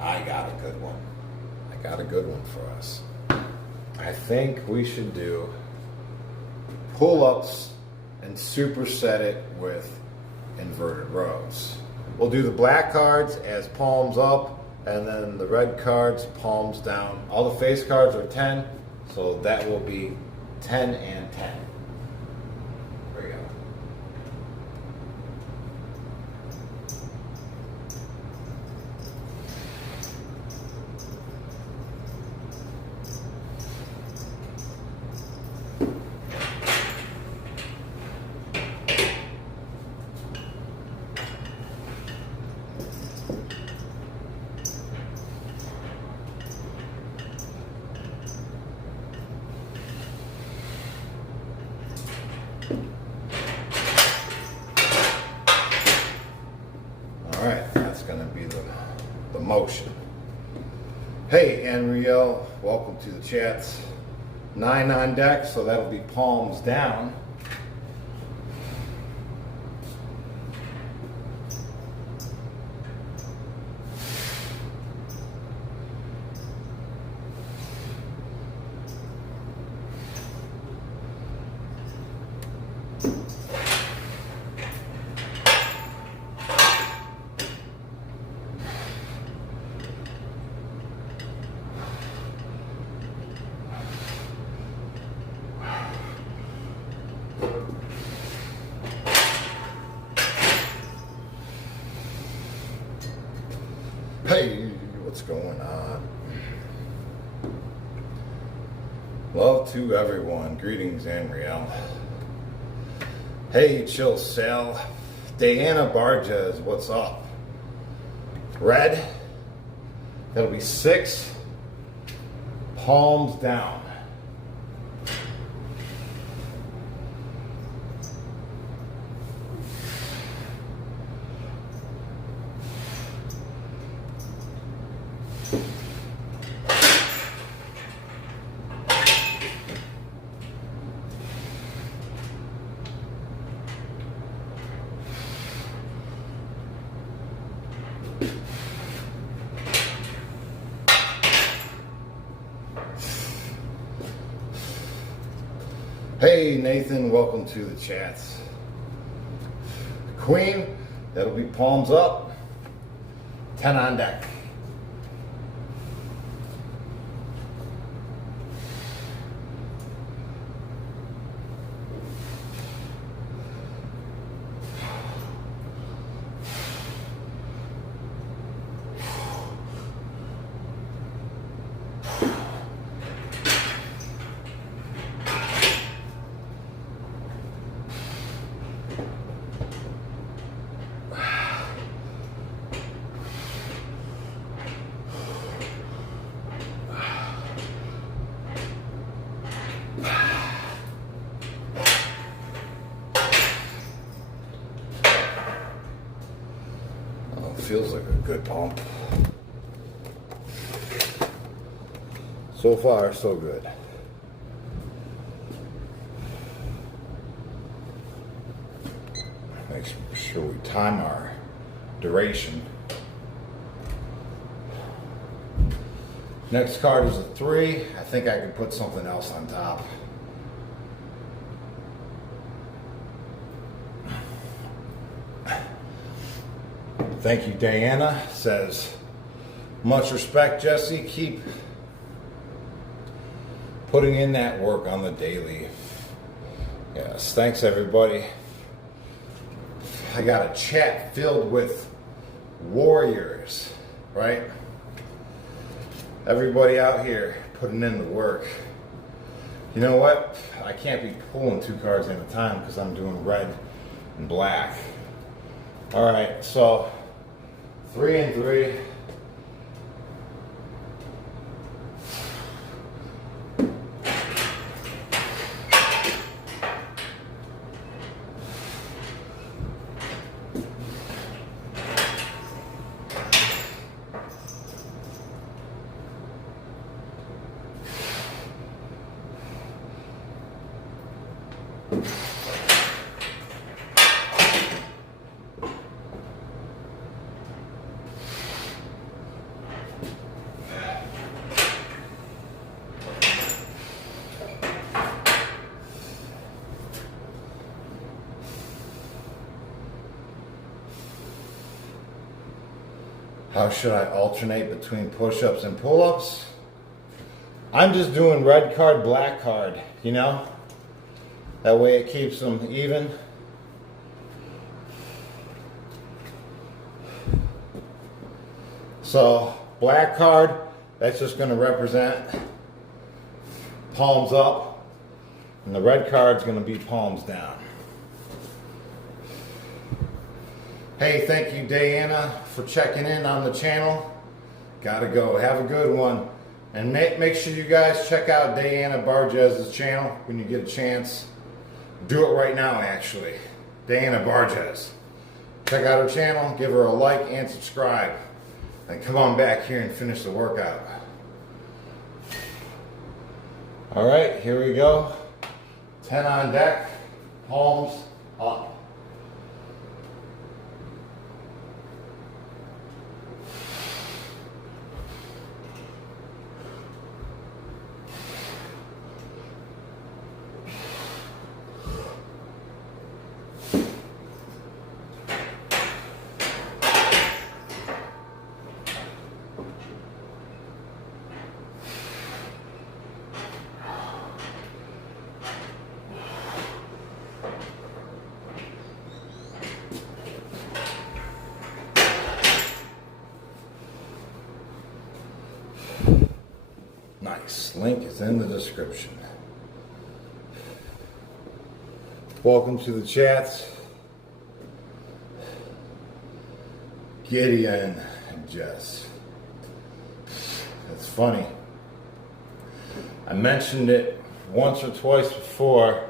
I got a good one. I got a good one for us. I think we should do pull-ups and superset it with inverted rows. We'll do the black cards as palms up, and then the red cards palms down. All the face cards are 10, so that will be 10 and 10. There we go. Alright, that's going to be the motion. Hey, Anriel, welcome to the chats. 9 on deck, so that'll be palms down. Hey, what's going on? Love to everyone. Greetings, Anriel. Hey, Chill Sal. Diana Barges, what's up? Red. That'll be 6. Palms down. Hey Nathan, welcome to the chats. Queen, that'll be palms up, 10 on deck. Feels like a good pump. So far, so good. Make sure we time our duration. Next card is a 3. I think I could put something else on top. Thank you, Diana. Says, much respect, Jesse. Keep putting in that work on the daily. Yes, thanks, everybody. I got a chat filled with warriors, right? Everybody out here putting in the work. You know what? I can't be pulling 2 cards at a time because I'm doing red and black. All right, so 3 and 3. How should I alternate between push-ups and pull-ups? I'm just doing red card, black card, you know? That way it keeps them even. So, black card, that's just going to represent palms up, and the red card's going to be palms down. Hey, thank you, Diana, for checking in on the channel. Gotta go. Have a good one. And make sure you guys check out Diana Barges' channel when you get a chance. Do it right now, actually. Diana Barges. Check out her channel, give her a like and subscribe. And come on back here and finish the workout. All right, here we go. 10 on deck, palms up. Nice. Link is in the description. Welcome to the chats. Gideon and Jess. That's funny. I mentioned it once or twice before.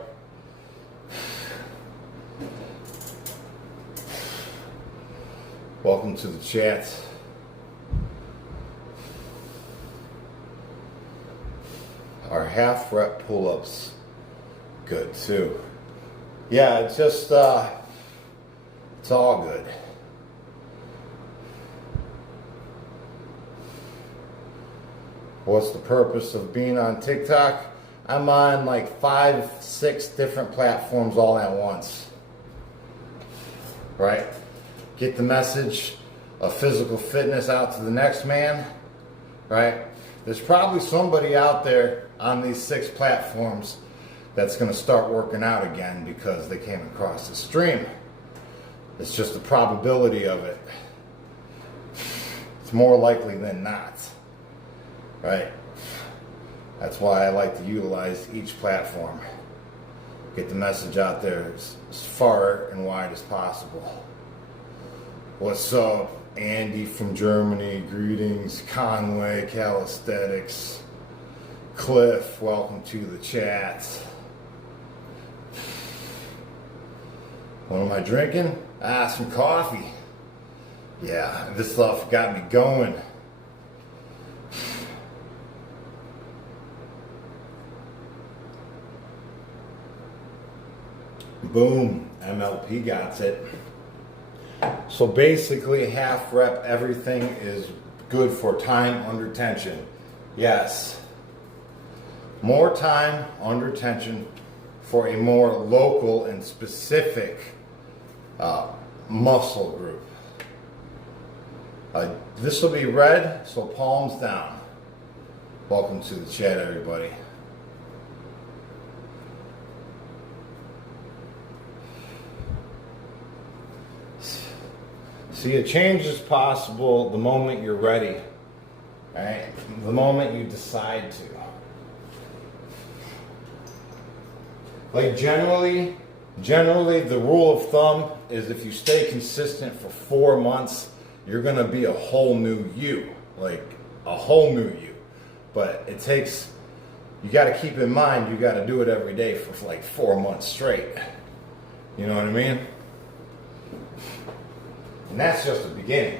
Welcome to the chats. Our half rep pull-ups, good too. Yeah, it's just, it's all good. What's the purpose of being on TikTok? I'm on like 5, 6 different platforms all at once. Right? Get the message of physical fitness out to the next man. Right? There's probably somebody out there on these 6 platforms that's going to start working out again because they came across the stream. It's just the probability of it. It's more likely than not. Right? That's why I like to utilize each platform. Get the message out there as far and wide as possible. What's up, Andy from Germany? Greetings. Conway, Calisthenics. Cliff, welcome to the chat. What am I drinking? Some coffee. Yeah, this stuff got me going. Boom, MLP got it. So basically, half rep everything is good for time under tension. Yes. More time under tension for a more local and specific muscle group. This will be red, so palms down. Welcome to the chat, everybody. See, a change is possible the moment you're ready, right? The moment you decide to. Like generally the rule of thumb is if you stay consistent for 4 months, you're gonna be a whole new you, like a whole new you. But it takes, you gotta keep in mind, you gotta do it every day for like 4 months straight. You know what I mean? And that's just the beginning.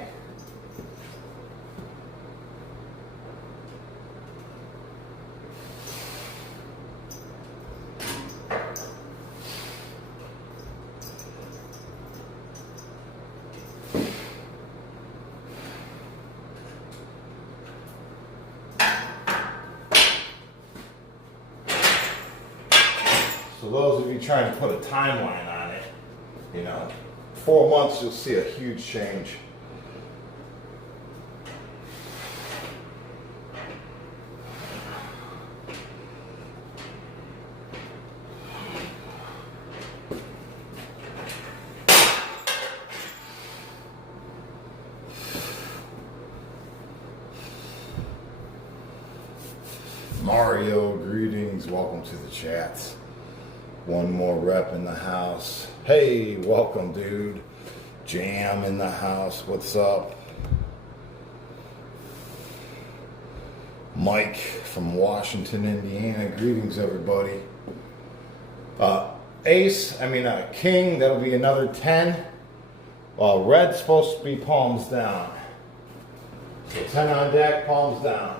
So those of you trying to put a timeline on it, you know, 4 months you'll see a huge change. Mario, greetings. Welcome to the chat. One more rep in the house. Hey, welcome, dude. Jam in the house. What's up? Mike from Washington, Indiana. Greetings, everybody. King, that'll be another 10. While red's supposed to be palms down. So 10 on deck, palms down.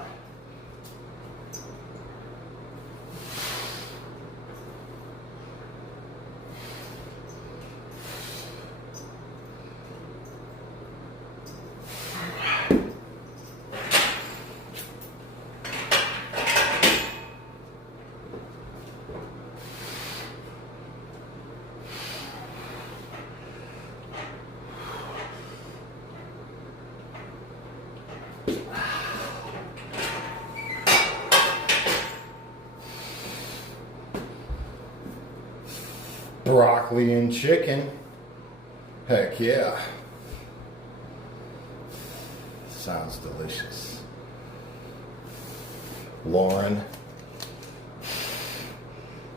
Broccoli and chicken. Heck yeah. Sounds delicious. Lauren.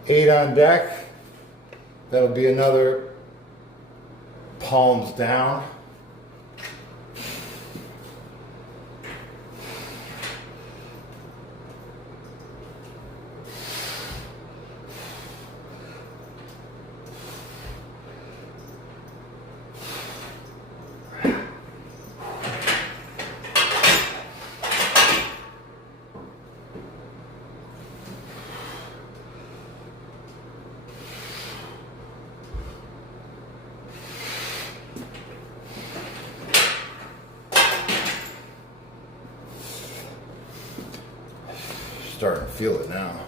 8 on deck. That'll be another palms down. Starting to feel it now.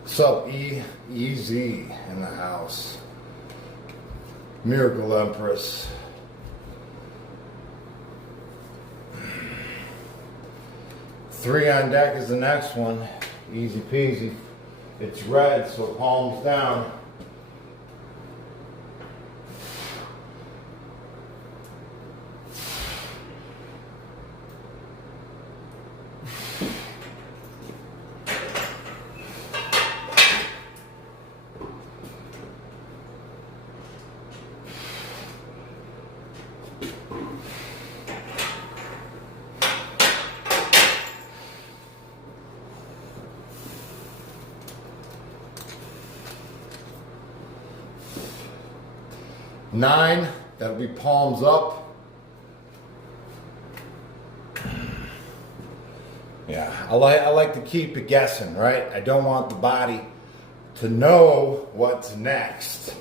What's up, E-Z in the house? Miracle Empress. Three on deck is the next one. Easy peasy. It's red, so palms down. Nine, that'll be palms up. Yeah, I like to keep it guessing, right? I don't want the body to know what's next.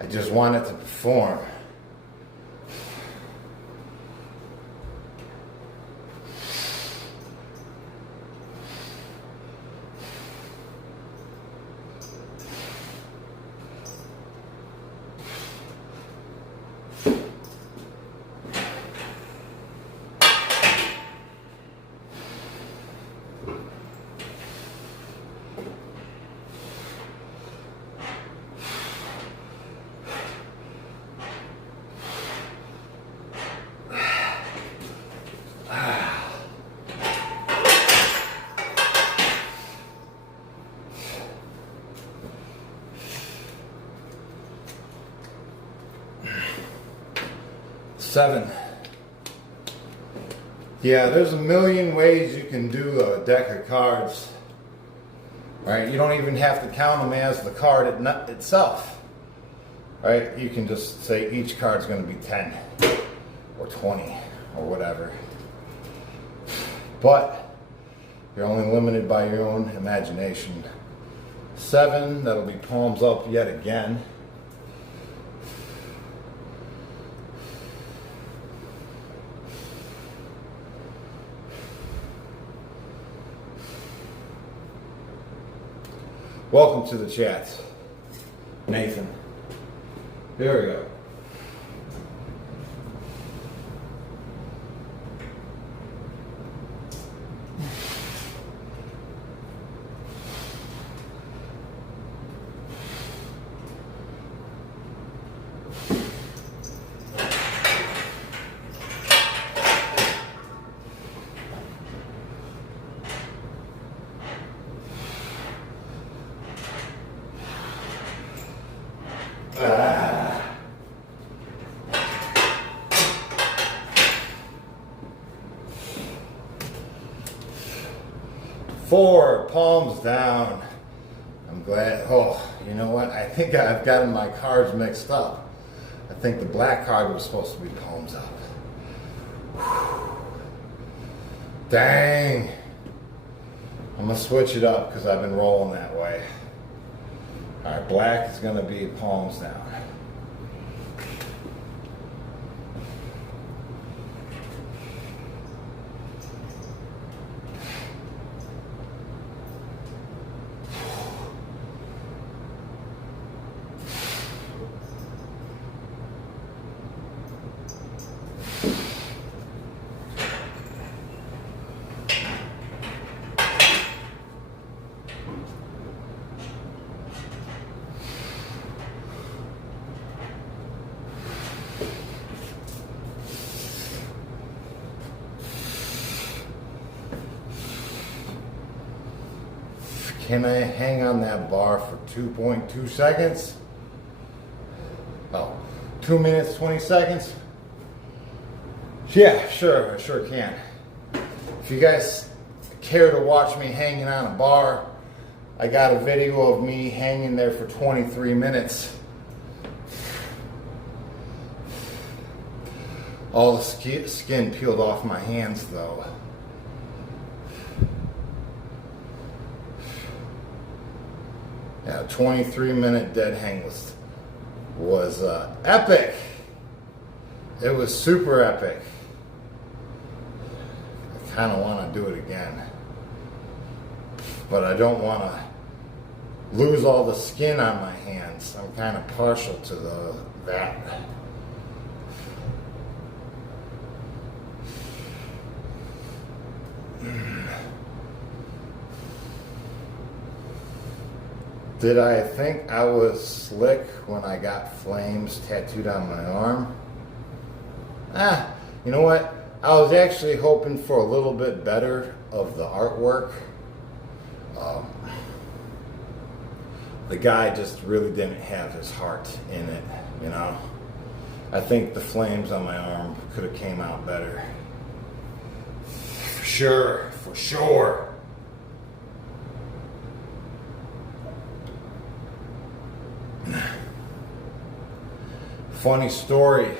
I just want it to perform. Seven. Yeah, there's a million ways you can do a deck of cards. Right? You don't even have to count them as the card itself. Right? You can just say each card's going to be 10 or 20 or whatever. But you're only limited by your own imagination. 7, that'll be palms up yet again. Welcome to the chat, Nathan. There we go. 4, palms down. I'm glad. Oh, you know what? I think I've gotten my cards mixed up. I think the black card was supposed to be palms up. Whew. Dang. I'm going to switch it up because I've been rolling that way. All right, black is going to be palms down. Can I hang on that bar for 2.2 seconds? Oh, 2 minutes, 20 seconds? Yeah, sure, I sure can. If you guys care to watch me hanging on a bar, I got a video of me hanging there for 23 minutes. All the skin peeled off my hands though. Yeah, 23-minute dead hang was epic. It was super epic. I kind of want to do it again, but I don't want to lose all the skin on my hands. I'm kind of partial to that. Did I think I was slick when I got flames tattooed on my arm? You know what? I was actually hoping for a little bit better of the artwork. The guy just really didn't have his heart in it, you know? I think the flames on my arm could have came out better. For sure, for sure. Funny story.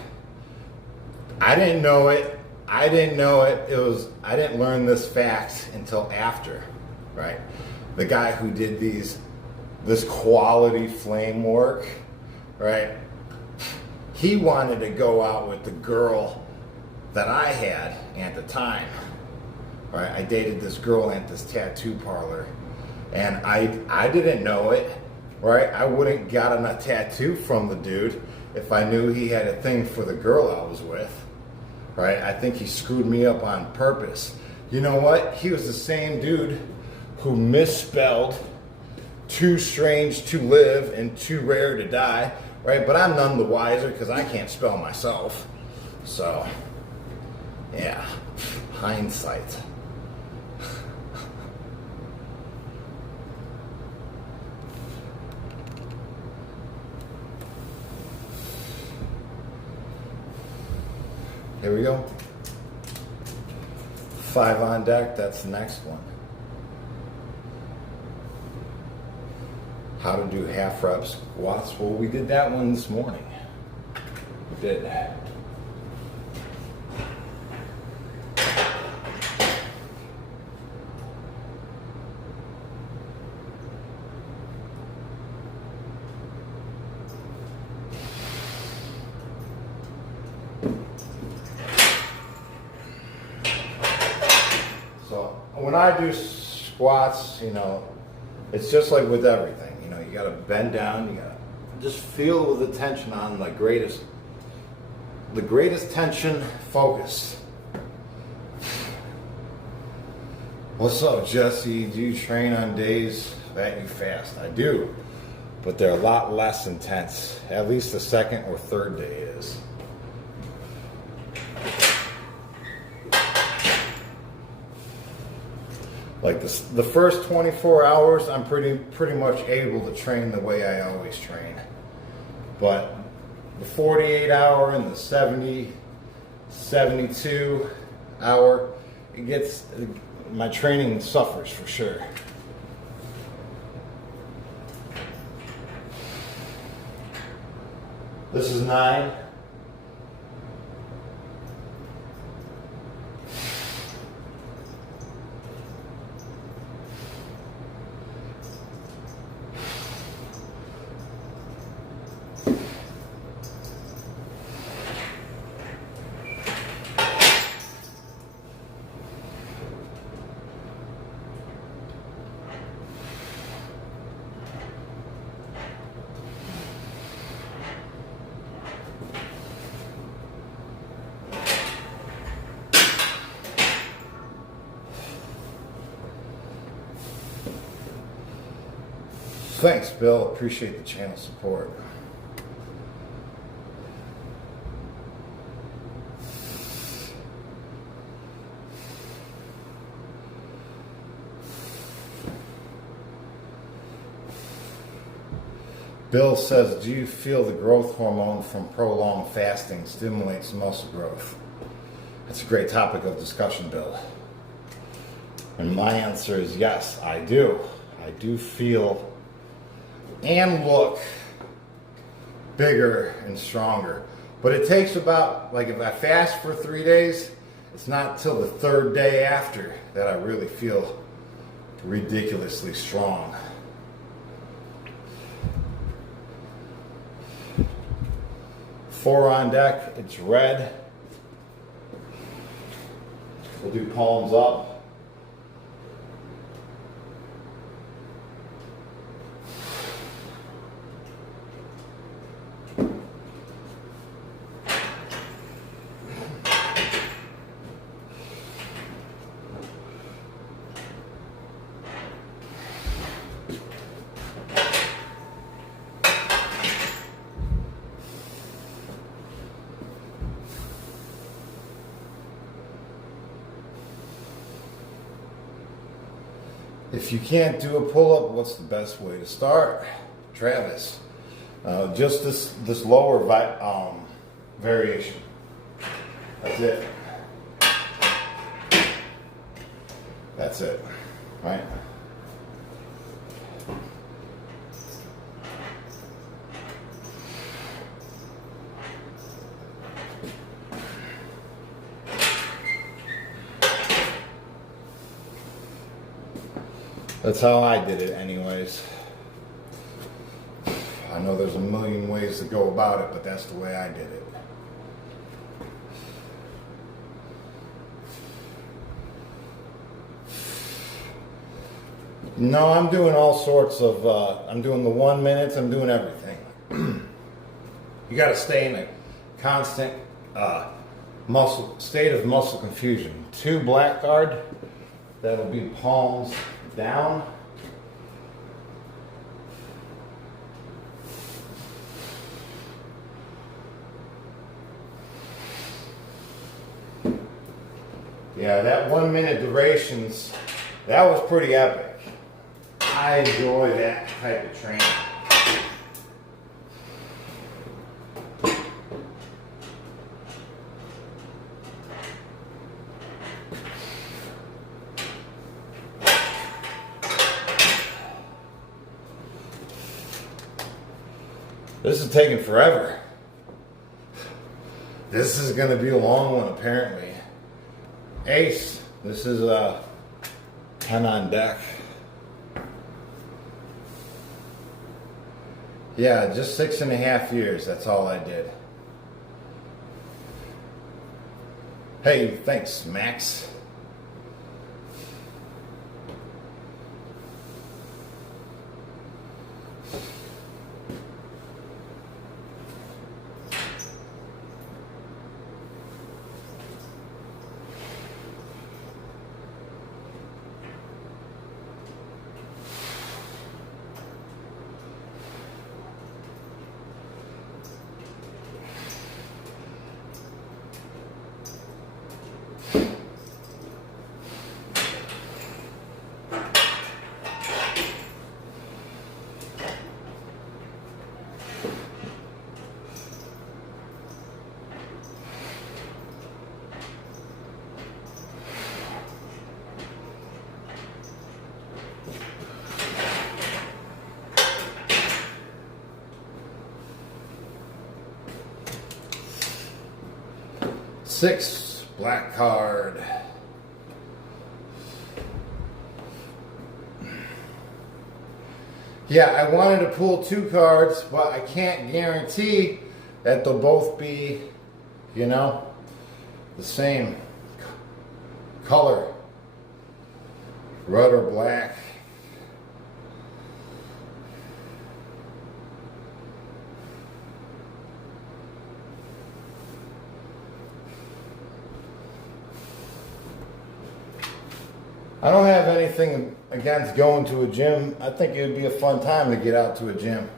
I didn't know it. I didn't learn this fact until after, right? The guy who did this quality flame work, right? He wanted to go out with the girl that I had at the time, right? I dated this girl at this tattoo parlor, and I didn't know it, right? I wouldn't gotten a tattoo from the dude if I knew he had a thing for the girl I was with, right? I think he screwed me up on purpose. You know what? He was the same dude who misspelled too strange to live and too rare to die, right? But I'm none the wiser because I can't spell myself. So, yeah, hindsight. Here we go. 5 on deck, that's the next one. How to do half rep squats. Well, we did that one this morning. We did. When I do squats, you know, it's just like with everything. You know, you got to bend down. You got to just feel with the tension on the greatest tension. Focus. What's up, Jesse? Do you train on days that you fast? I do, but they're a lot less intense. At least the second or third day is. Like the first 24 hours, I'm pretty much able to train the way I always train. But the 48 hour and the 70, 72 hour, it gets my training suffers for sure. This is 9. Thanks, Bill. Appreciate the channel support. Bill says, do you feel the growth hormone from prolonged fasting stimulates muscle growth? That's a great topic of discussion, Bill. And my answer is yes, I do. I do feel and look bigger and stronger. But it takes about, like if I fast for 3 days, it's not till the 3rd day after that I really feel ridiculously strong. Four on deck, it's red. We'll do palms up. If you can't do a pull-up, what's the best way to start? Travis, just this lower variation. That's it. That's it, right? That's how I did it anyways. I know there's a million ways to go about it, but that's the way I did it. No, I'm doing all sorts of, I'm doing the 1 minute, I'm doing everything. You gotta stay in a constant state of muscle confusion. 2 black guard, that'll be palms down. Yeah, that 1 minute durations, that was pretty epic. I enjoy that type of training. This is taking forever. This is going to be a long one, apparently. Ace, this is 10 on deck. Yeah, just 6.5 years, that's all I did. Hey, thanks, Max. 6, black card. Yeah, I wanted to pull 2 cards, but I can't guarantee that they'll both be, you know, the same color, red or black. I don't have anything against going to a gym. I think it would be a fun time to get out to a gym.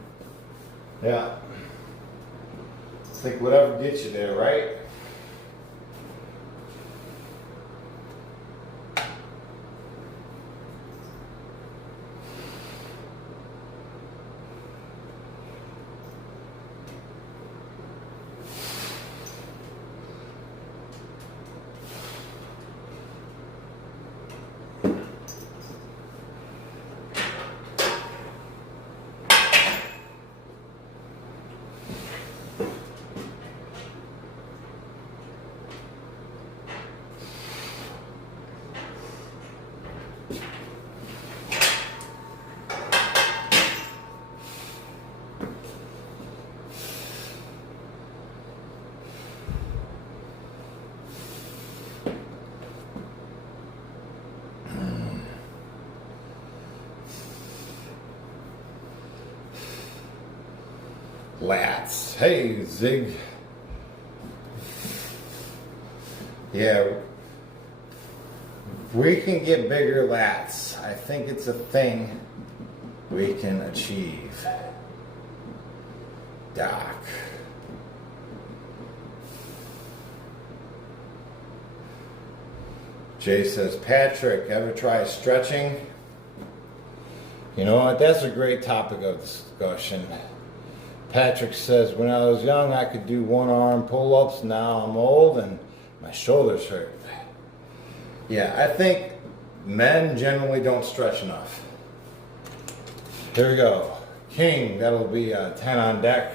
Yeah. I think whatever gets you there, right? Lats. Hey, Zig. Yeah. We can get bigger lats. I think it's a thing we can achieve. Doc. Jay says, Patrick, ever try stretching? You know what? That's a great topic of discussion. Patrick says, when I was young, I could do one-arm pull-ups. Now I'm old and my shoulders hurt. Yeah, I think men generally don't stretch enough. Here we go. King, that'll be 10 on deck.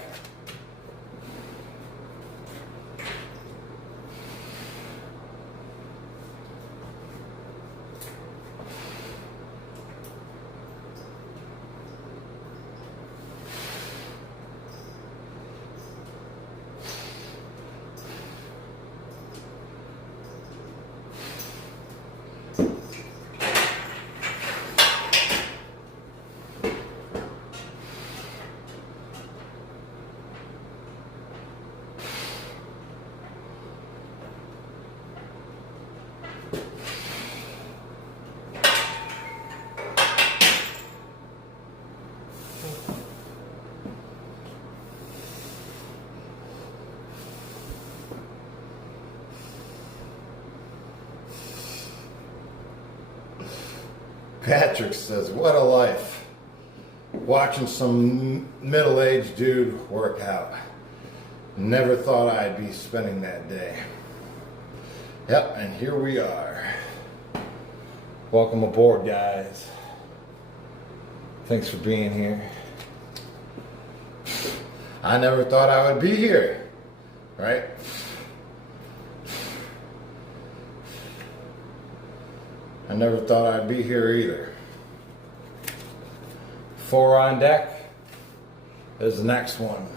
Patrick says, what a life. Watching some middle-aged dude work out. Never thought I'd be spending that day. Yep, and here we are. Welcome aboard, guys. Thanks for being here. I never thought I would be here, right? I never thought I'd be here either. 4 on deck is the next one.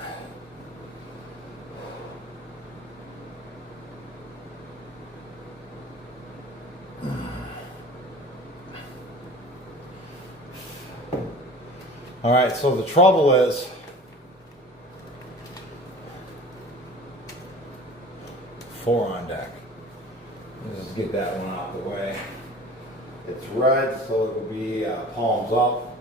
All right, so the trouble is, four on deck. Let's just get that one out of the way. It's red, so it will be palms up.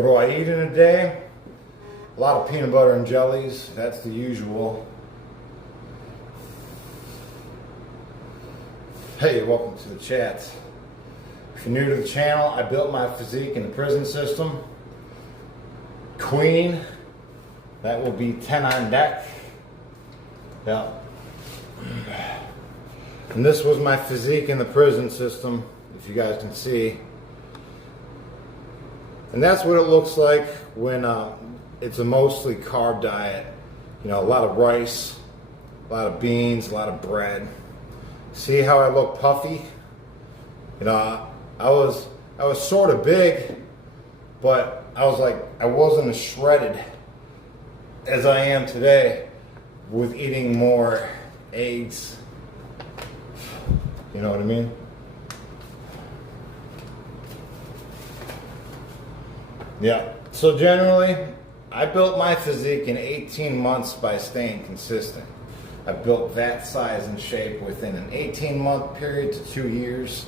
What do I eat in a day? A lot of peanut butter and jellies. That's the usual. Hey, welcome to the chat. If you're new to the channel, I built my physique in the prison system. Queen, that will be 10 on deck. Yeah. And this was my physique in the prison system, if you guys can see. And that's what it looks like when it's a mostly carb diet. You know, a lot of rice, a lot of beans, a lot of bread. See how I look puffy? You know, I was sort of big, but I wasn't as shredded as I am today with eating more eggs. You know what I mean? Yeah. So generally, I built my physique in 18 months by staying consistent. I built that size and shape within an 18-month period to 2 years.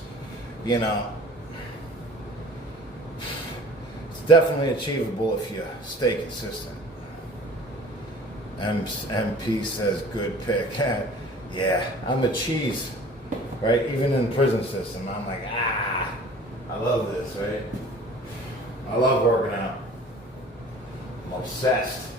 You know, it's definitely achievable if you stay consistent. MP says, good pick. Yeah, I'm the cheese, right? Even in the prison system, I'm like, I love this, right? I love working out. I'm obsessed.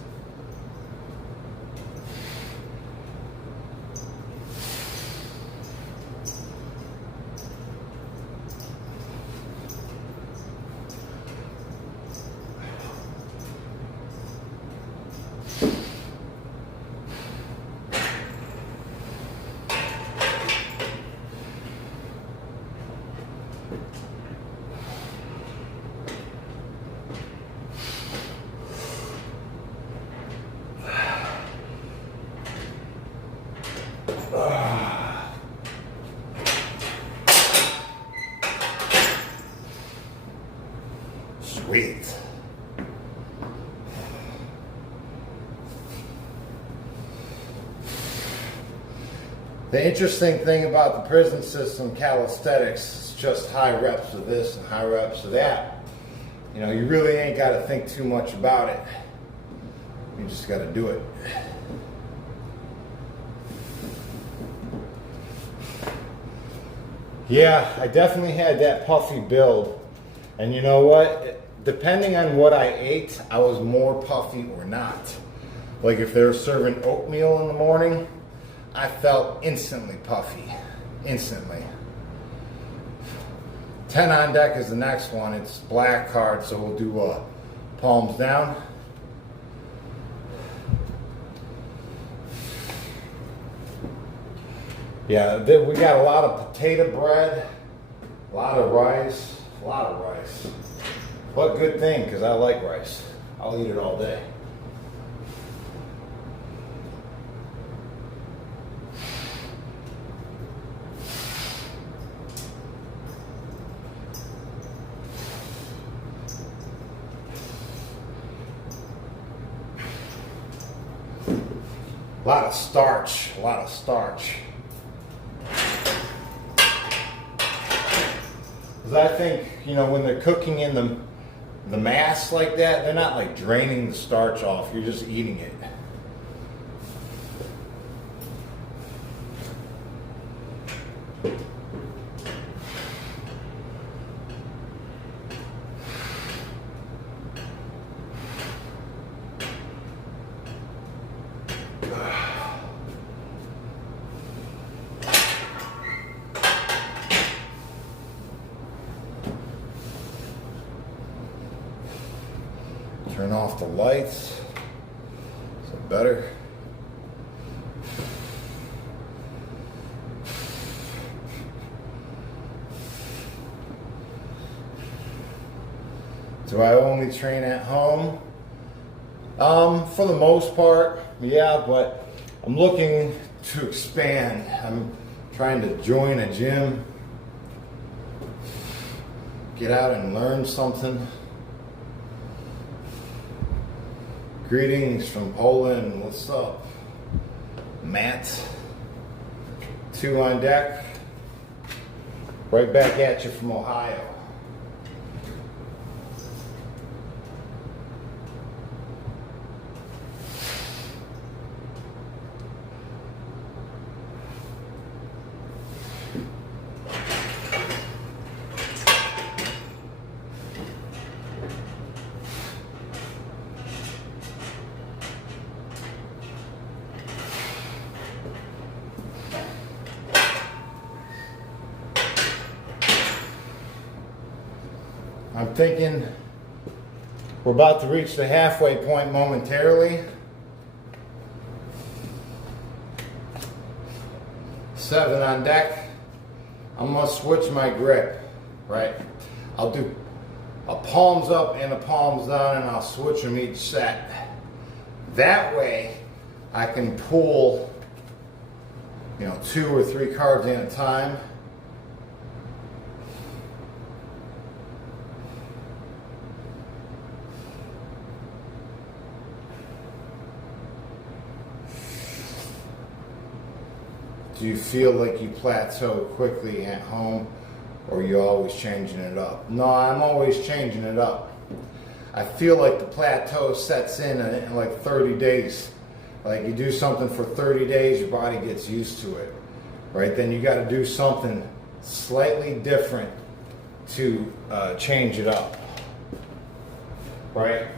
Sweet. The interesting thing about the prison system calisthenics is just high reps of this and high reps of that. You know, you really ain't got to think too much about it. You just got to do it. Yeah, I definitely had that puffy build. And you know what? Depending on what I ate, I was more puffy or not. Like if they were serving oatmeal in the morning, I felt instantly puffy. Instantly. 10 on deck is the next one. It's black card, so we'll do palms down. Yeah, we got a lot of potato bread, a lot of rice, a lot of rice. But good thing, because I like rice. I'll eat it all day. A lot of starch, a lot of starch. Because I think, you know, when they're cooking in the mass like that, they're not like draining the starch off, you're just eating it. Turn off the lights. Is it better? Do I only train at home? For the most part, yeah, but I'm looking to expand. I'm trying to join a gym, get out and learn something. Greetings from Poland. What's up? Matt. 2 on deck. Right back at you from Ohio. I'm thinking we're about to reach the halfway point momentarily. 7 on deck. I'm gonna switch my grip, right? I'll do a palms up and a palms down, and I'll switch them each set. That way I can pull, 2 or 3 cards in at a time. Do you feel like you plateau quickly at home, or are you always changing it up? No, I'm always changing it up. I feel like the plateau sets in like 30 days. Like you do something for 30 days, your body gets used to it, right? Then you got to do something slightly different to change it up, right?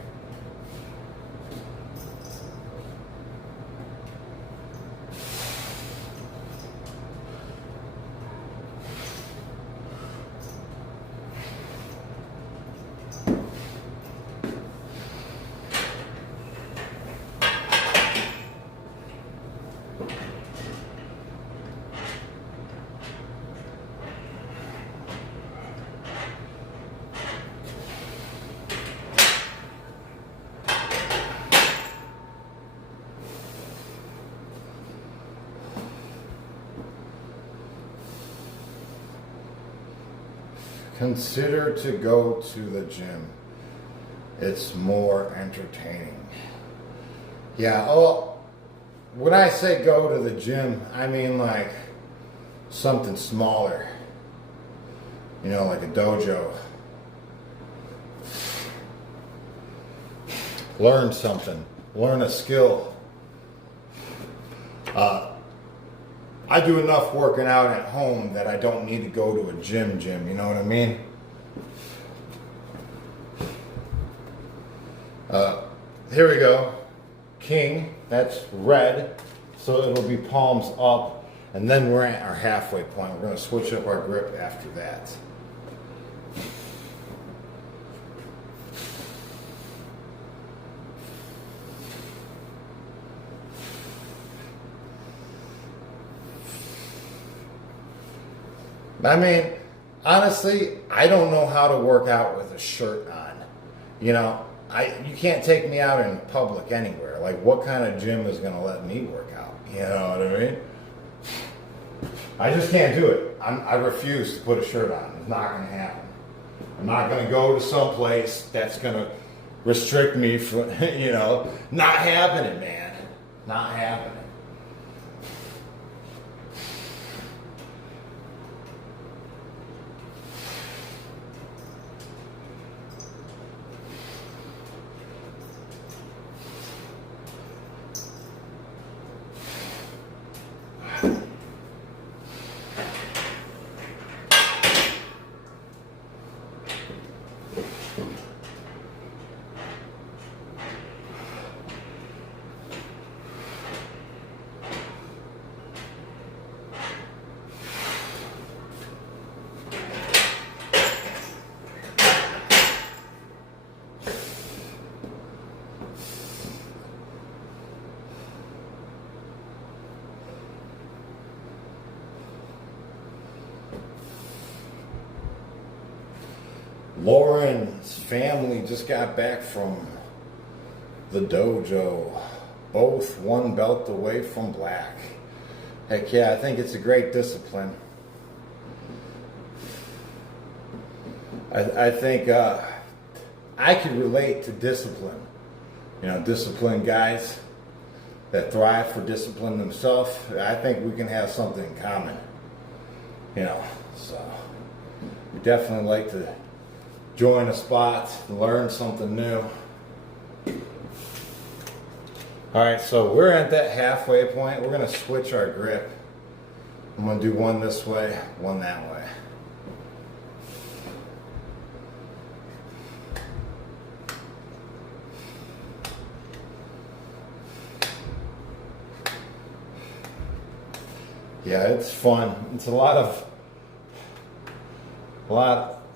Consider to go to the gym. It's more entertaining. Yeah, when I say go to the gym, I mean like something smaller. Like a dojo. Learn something. Learn a skill. I do enough working out at home that I don't need to go to a gym, you know what I mean? Here we go. King, that's red, so it'll be palms up, and then we're at our halfway point. We're going to switch up our grip after that. I mean, honestly, I don't know how to work out with a shirt on. You can't take me out in public anywhere. Like, what kind of gym is going to let me work out? You know what I mean? I just can't do it. I refuse to put a shirt on. It's not going to happen. I'm not going to go to some place that's going to restrict me from, not happening, man. Not happening. Lauren's family just got back from the dojo, both 1 belt away from black. Heck yeah, I think it's a great discipline. I think I could relate to discipline. Disciplined guys that thrive for discipline themselves. I think we can have something in common. So we definitely like to join a spot, learn something new. All right, so we're at that halfway point. We're gonna switch our grip. I'm gonna do one this way, one that way. Yeah, it's fun. It's a lot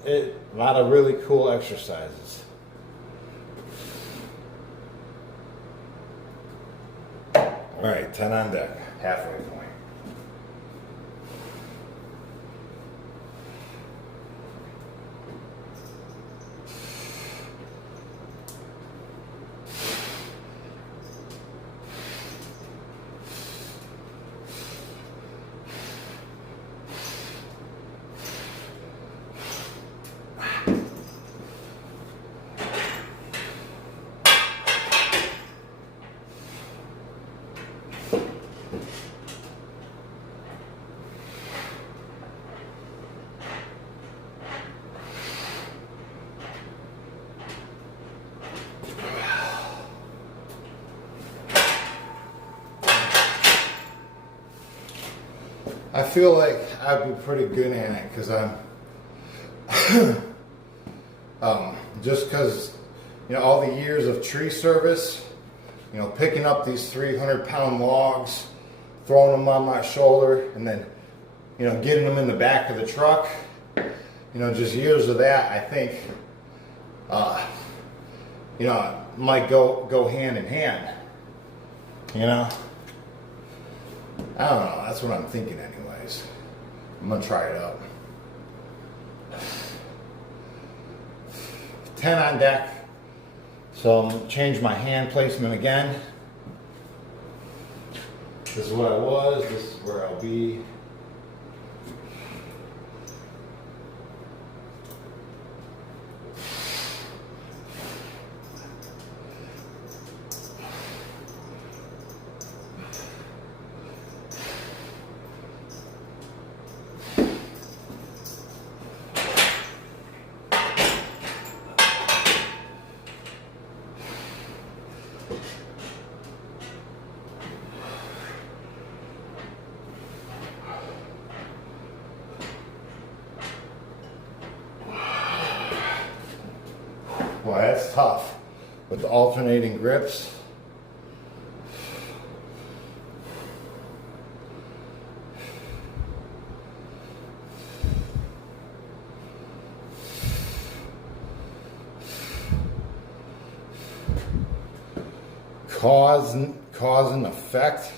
a lot of really cool exercises. All right, 10 on deck, halfway point. I feel like I'd be pretty good at it because I'm just because, you know, all the years of tree service, you know, picking up these 300-pound logs, throwing them on my shoulder, and then, you know, getting them in the back of the truck, you know, just years of that, I think, you know, might go hand in hand, you know. I don't know, that's what I'm thinking anyways. I'm gonna try it up. 10 on deck. So I'm gonna change my hand placement again. This is what I was, this is where I'll be. Boy, that's tough with the alternating grips. Cause and effect.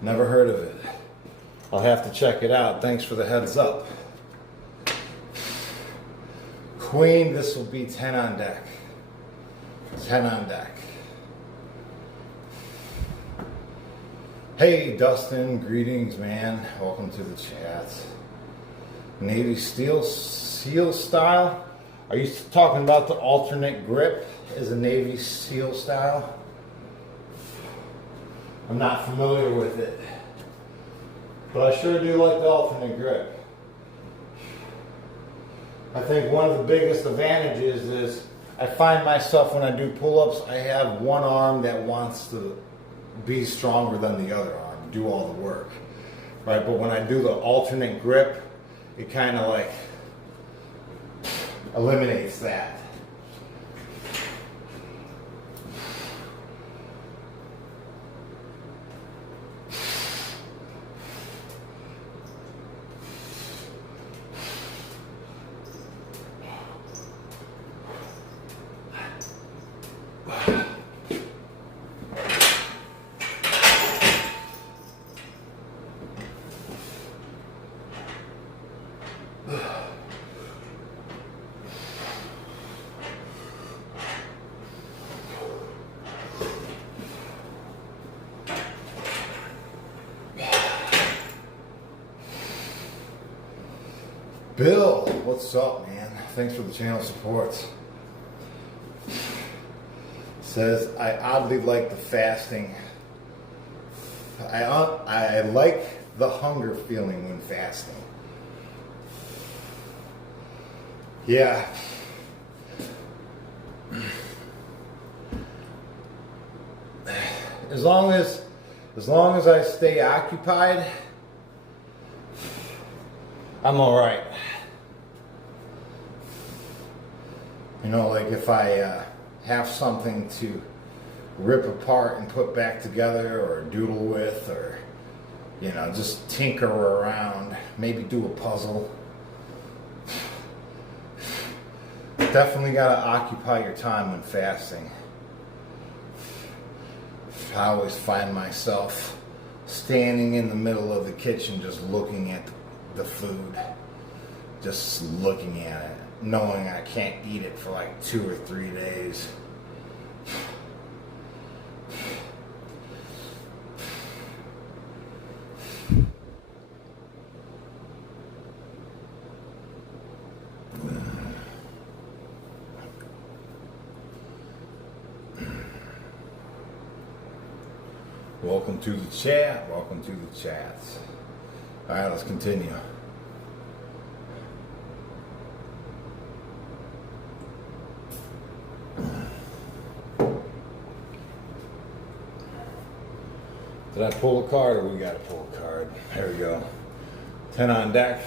Never heard of it. I'll have to check it out. Thanks for the heads up. Queen, this will be 10 on deck. 10 on deck. Hey Dustin, greetings man. Welcome to the chat. Navy SEAL style? Are you talking about the alternate grip as a Navy SEAL style? I'm not familiar with it, but I sure do like the alternate grip. I think one of the biggest advantages is I find myself when I do pull-ups, I have one arm that wants to be stronger than the other arm, do all the work, right? But when I do the alternate grip, it kind of like eliminates that. Bill, what's up, man? Thanks for the channel support. Says, I oddly like the fasting. I like the hunger feeling when fasting. Yeah. As long as I stay occupied, I'm all right. You know, like if I have something to rip apart and put back together or doodle with or, You know, just tinker around, maybe do a puzzle. Definitely got to occupy your time when fasting. I always find myself standing in the middle of the kitchen just looking at the food. Just looking at it, knowing I can't eat it for like 2 or 3 days. Welcome to the chat. Welcome to the chats. All right, let's continue. Did I pull a card or we got to pull a card? There we go. 10 on deck.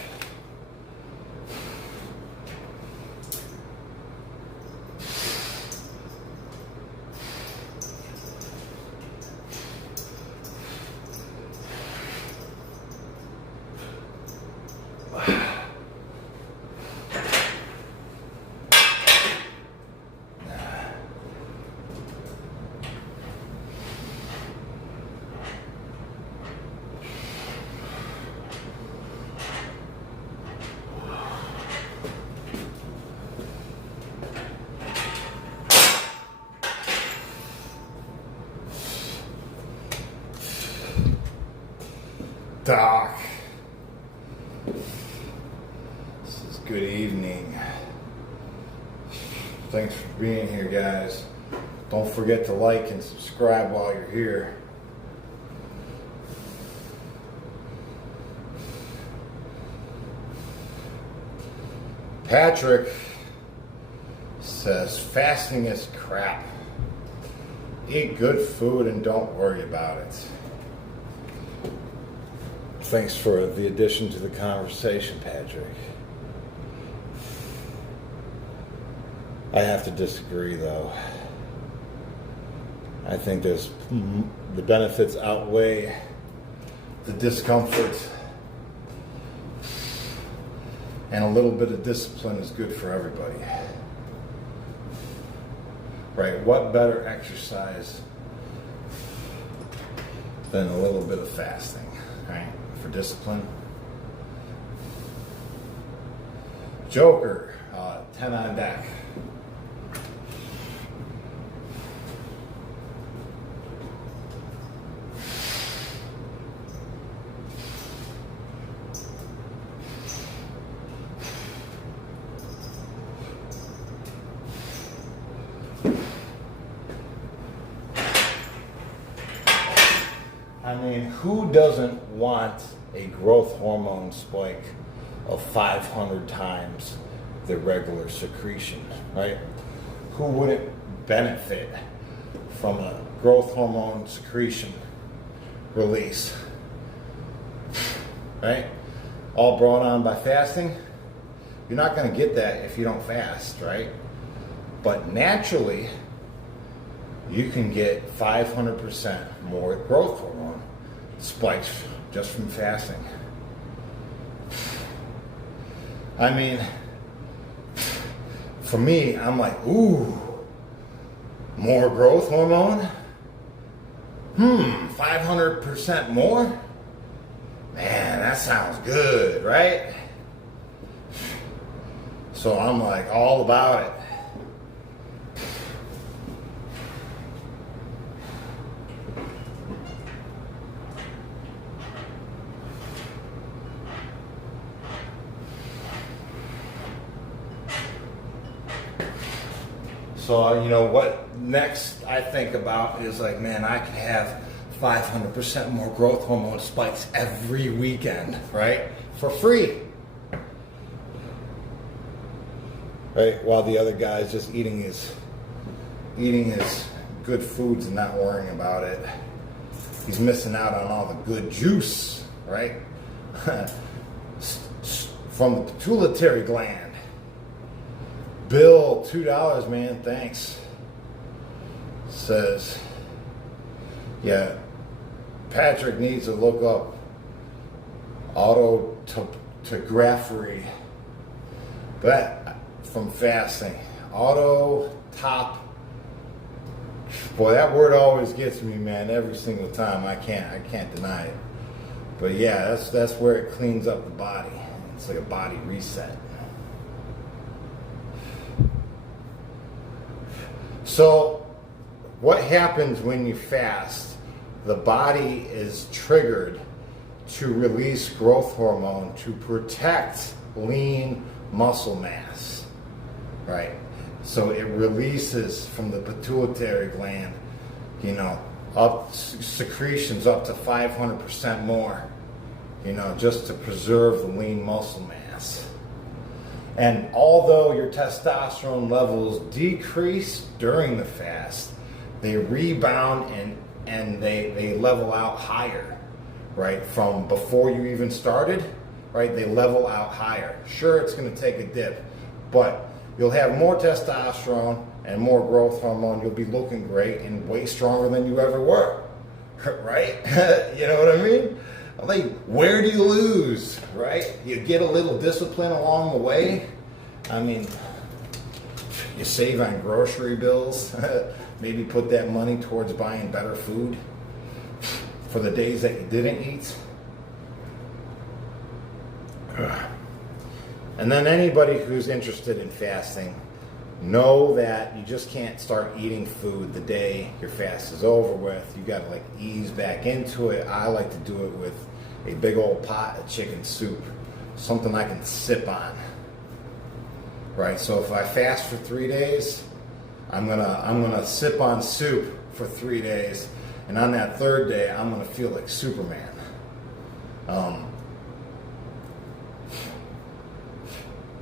Doc, this is good evening. Thanks for being here, guys. Don't forget to like and subscribe while you're here. Patrick says fasting is crap. Eat good food and don't worry about it. Thanks for the addition to the conversation, Patrick. I have to disagree, though. I think the benefits outweigh the discomfort, and a little bit of discipline is good for everybody. Right? What better exercise than a little bit of fasting, right? For discipline. Joker, 10 on deck. I mean, who doesn't want a growth hormone spike of 500 times the regular secretion, right? Who wouldn't benefit from a growth hormone secretion release, right? All brought on by fasting. You're not going to get that if you don't fast, right? But naturally, you can get 500% more growth hormone spikes just from fasting. I mean, for me, I'm like, ooh, more growth hormone? 500% more? Man, that sounds good, right? So I'm like all about it. So, you know, what next I think about is like, man, I could have 500% more growth hormone spikes every weekend, right? For free. Right? While the other guy's just eating his good foods and not worrying about it. He's missing out on all the good juice, right? From the pituitary gland. Bill, $2, man, thanks. Says, yeah, Patrick needs to look up autotopography. That from fasting. Autotop. Boy, that word always gets me, man, every single time. I can't deny it. But yeah, that's where it cleans up the body. It's like a body reset. So what happens when you fast? The body is triggered to release growth hormone to protect lean muscle mass, right? So it releases from the pituitary gland, up secretions up to 500% more, just to preserve the lean muscle mass. And although your testosterone levels decrease during the fast, they rebound and they level out higher, right? From before you even started, right? They level out higher. Sure, it's going to take a dip, but you'll have more testosterone and more growth hormone. You'll be looking great and way stronger than you ever were, right? You know what I mean? Like, where do you lose, right? You get a little discipline along the way. I mean, you save on grocery bills. Maybe put that money towards buying better food for the days that you didn't eat. And then anybody who's interested in fasting, know that you just can't start eating food the day your fast is over with. You got to ease back into it. I like to do it with a big old pot of chicken soup, something I can sip on. Right? So if I fast for 3 days, I'm gonna sip on soup for 3 days, and on that third day, I'm gonna feel like Superman.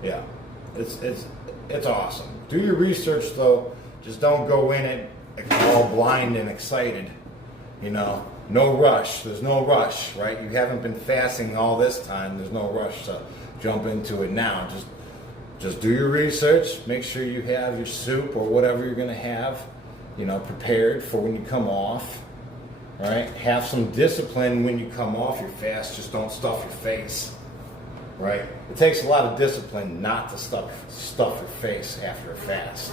Yeah, it's awesome. Do your research though. Just don't go in it all blind and excited. No rush. There's no rush, right? You haven't been fasting all this time. There's no rush to jump into it now. Just do your research. Make sure you have your soup or whatever you're gonna have, prepared for when you come off. Right? Have some discipline when you come off your fast. Just don't stuff your face. Right? It takes a lot of discipline not to stuff your face after a fast.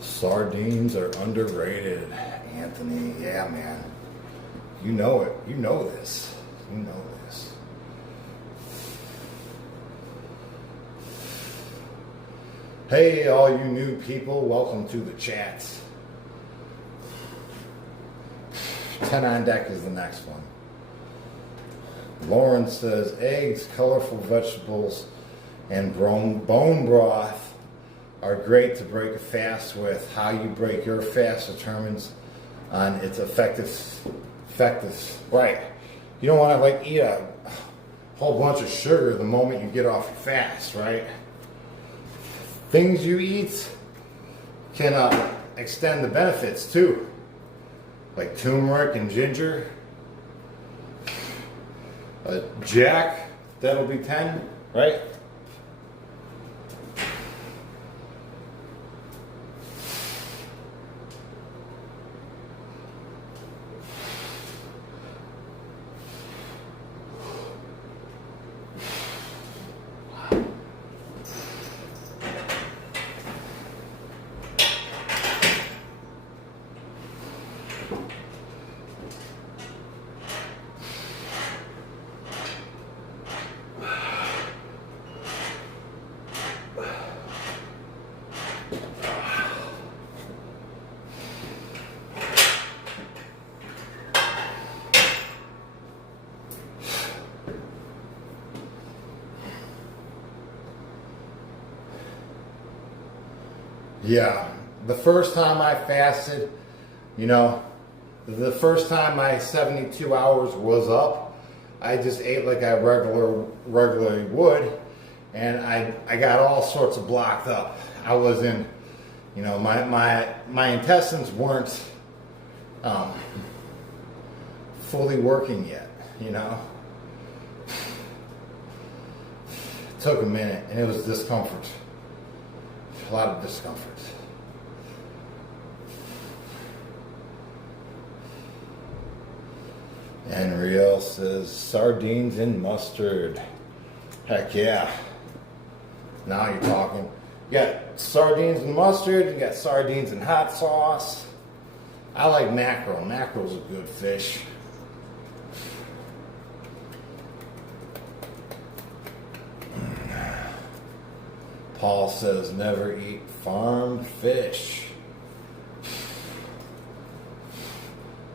Sardines are underrated, Anthony. Yeah, man. You know it. You know this. You know this. Hey, all you new people, welcome to the chats. 10 on deck is the next one. Lauren says, eggs, colorful vegetables, and bone broth are great to break a fast with. How you break your fast determines on its effectiveness. Right. You don't want to eat a whole bunch of sugar the moment you get off your fast, right? Things you eat can extend the benefits too, like turmeric and ginger. Jack, that'll be 10, right? Yeah, the first time I fasted, the first time my 72 hours was up, I just ate like I regularly would, and I got all sorts of blocked up. I was in, you know, my intestines weren't fully working yet, you know. It took a minute, and it was discomfort, a lot of discomfort. And Riel says sardines and mustard. Heck yeah. Now you're talking. You got sardines and mustard, you got sardines and hot sauce. I like mackerel. Mackerel's a good fish. Paul says never eat farmed fish.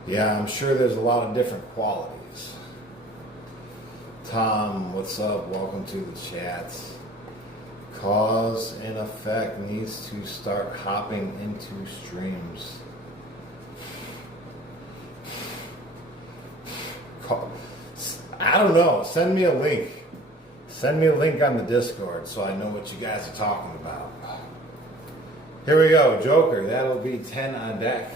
Yeah, I'm sure there's a lot of different qualities. Tom, what's up? Welcome to the chats. Cause and effect needs to start hopping into streams. I don't know. Send me a link. Send me a link on the Discord so I know what you guys are talking about. Here we go. Joker. That'll be 10 on deck.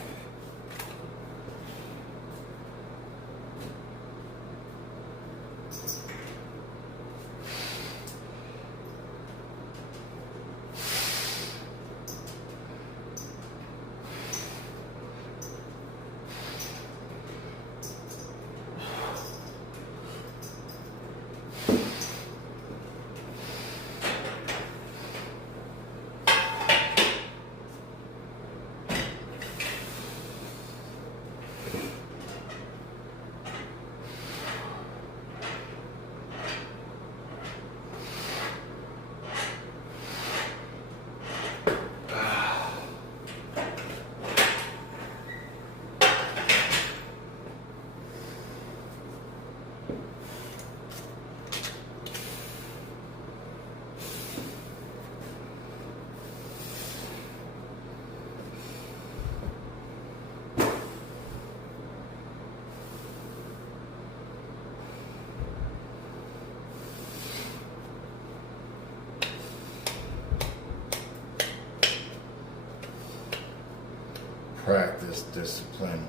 Practice discipline.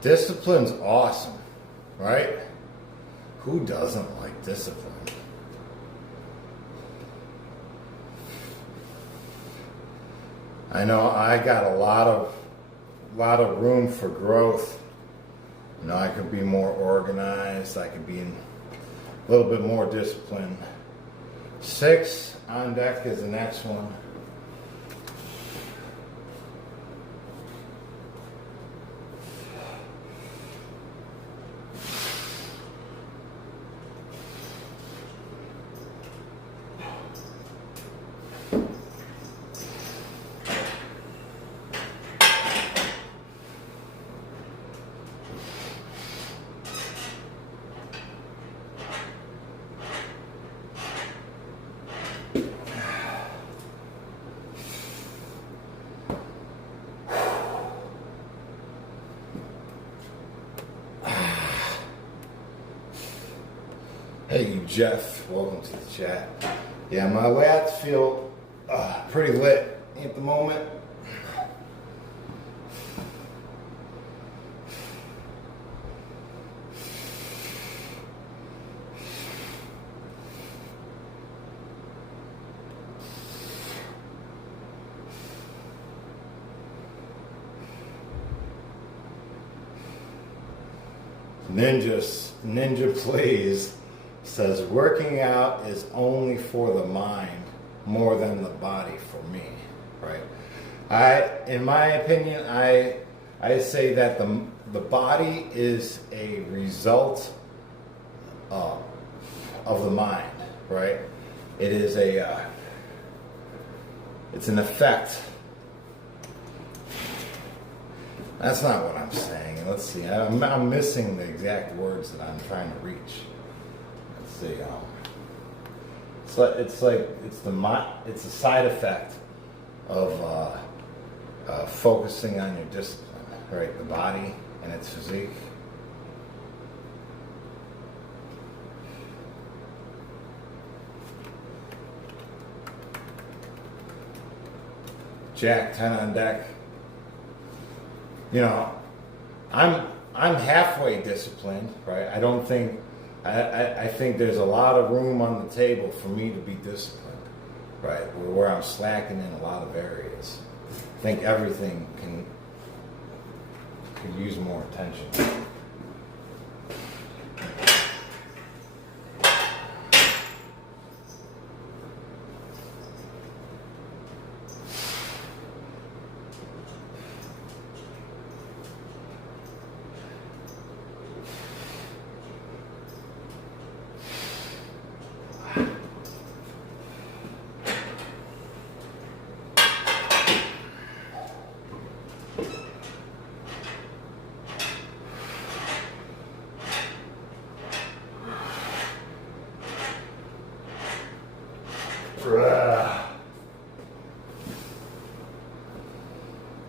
Discipline's awesome, right? Who doesn't like discipline? I know I got a lot of room for growth. You know, I could be more organized. I could be a little bit more disciplined. 6 on deck is the next one. Hey Jeff, welcome to the chat. Yeah, my lats feel pretty lit at the moment. Ninja Please says working out is only for the mind more than the body for me, right? In my opinion, I say that the body is a result of the mind, right? It is it's an effect. That's not what I'm saying. Let's see. I'm missing the exact words that I'm trying to reach. Let's see. It's a side effect of focusing on your discipline, right? The body and its physique. Jack 10 on deck. You know, I'm halfway disciplined, right? I don't think I think there's a lot of room on the table for me to be disciplined, right? Where I'm slacking in a lot of areas. I think everything could use more attention.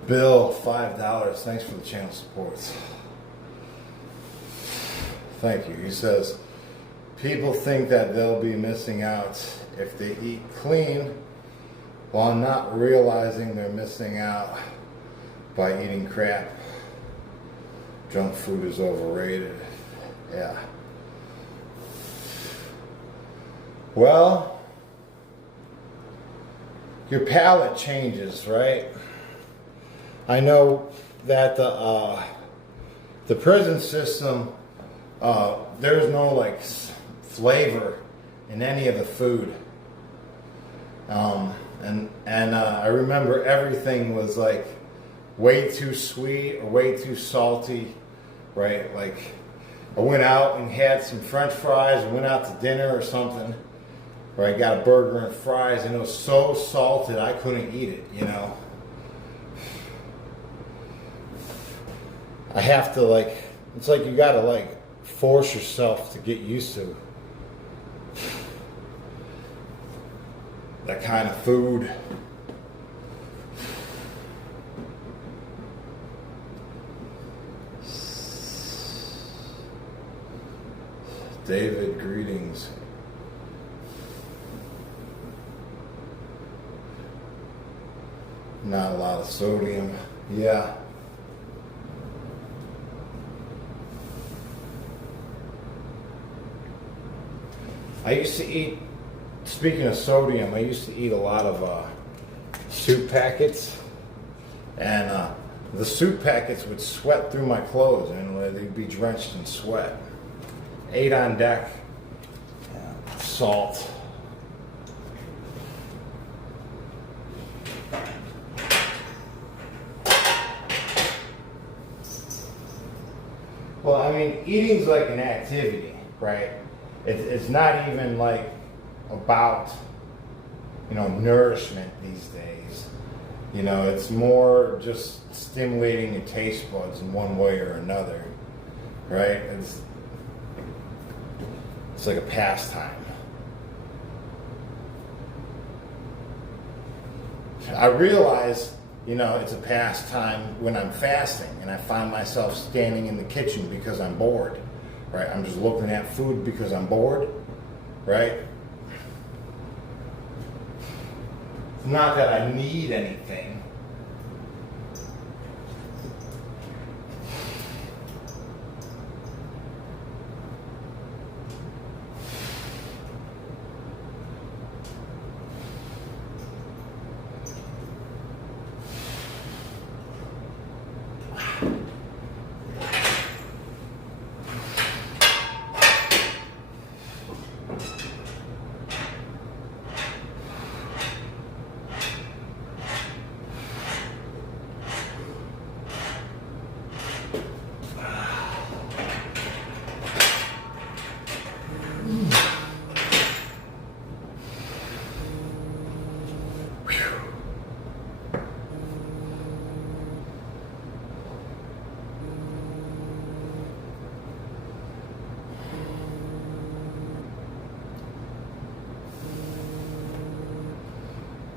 Bill, $5. Thanks for the channel supports. Thank you. He says, people think that they'll be missing out if they eat clean while not realizing they're missing out by eating crap. Junk food is overrated. Yeah. Well, your palate changes, right? I know that the prison system, there's no like flavor in any of the food, and I remember everything was like way too sweet or way too salty, right? Like I went out and had some French fries, went out to dinner or something, or I got a burger and fries, and it was so salted I couldn't eat it, you know. I have to like, it's like you gotta like force yourself to get used to that kind of food. David, greetings. Not a lot of sodium. Yeah. I used to eat, speaking of sodium, I used to eat a lot of soup packets, and the soup packets would sweat through my clothes, and they'd be drenched in sweat. 8 on deck, salt. Well, I mean, eating's like an activity, right? It's not even like about, you know, nourishment these days. You know, it's more just stimulating your taste buds in one way or another, right? It's like a pastime. I realize, you know, it's a pastime when I'm fasting and I find myself standing in the kitchen because I'm bored. Right, I'm just looking at food because I'm bored, right? Not that I need anything.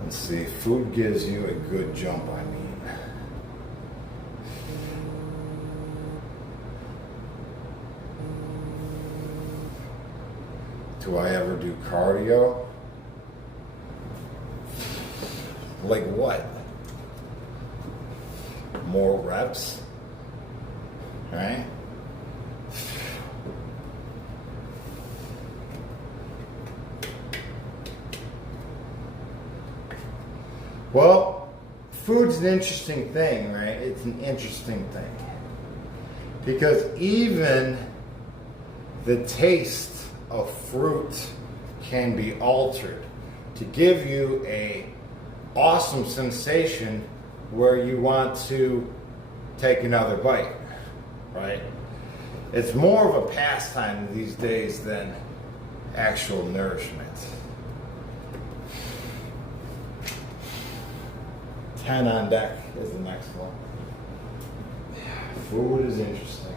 Let's see, food gives you a good jump, I mean. Do I ever do cardio? Like what? More reps? Right? Well, food's an interesting thing, right? It's an interesting thing. Because even the taste of fruit can be altered to give you a awesome sensation where you want to take another bite, right? It's more of a pastime these days than actual nourishment. 10 on deck is the next one. Food is interesting.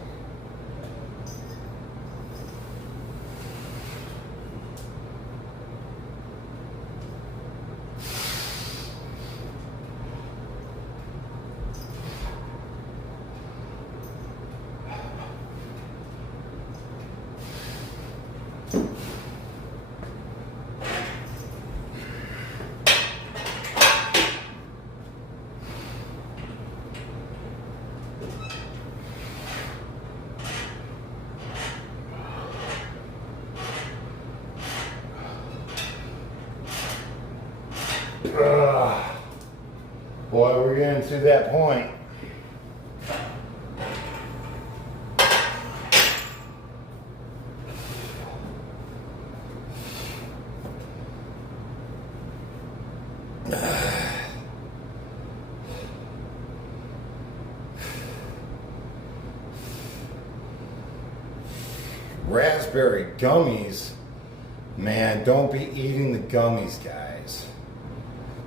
Boy, we're getting to that point. Raspberry gummies, man, don't be eating the gummies, guys.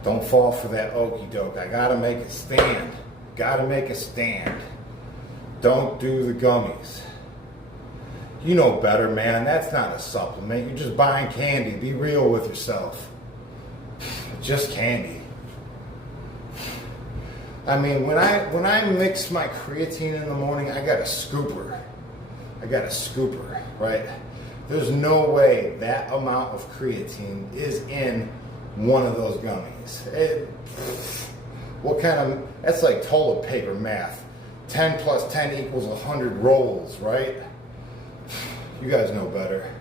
Don't fall for that okie doke. I gotta make a stand. Gotta make a stand. Don't do the gummies. You know better, man. That's not a supplement. You're just buying candy. Be real with yourself. Just candy. I mean, when I mix my creatine in the morning, I got a scooper. Right? There's no way that amount of creatine is in one of those gummies. That's like toilet paper math. 10 plus 10 equals 100 rolls, right? You guys know better.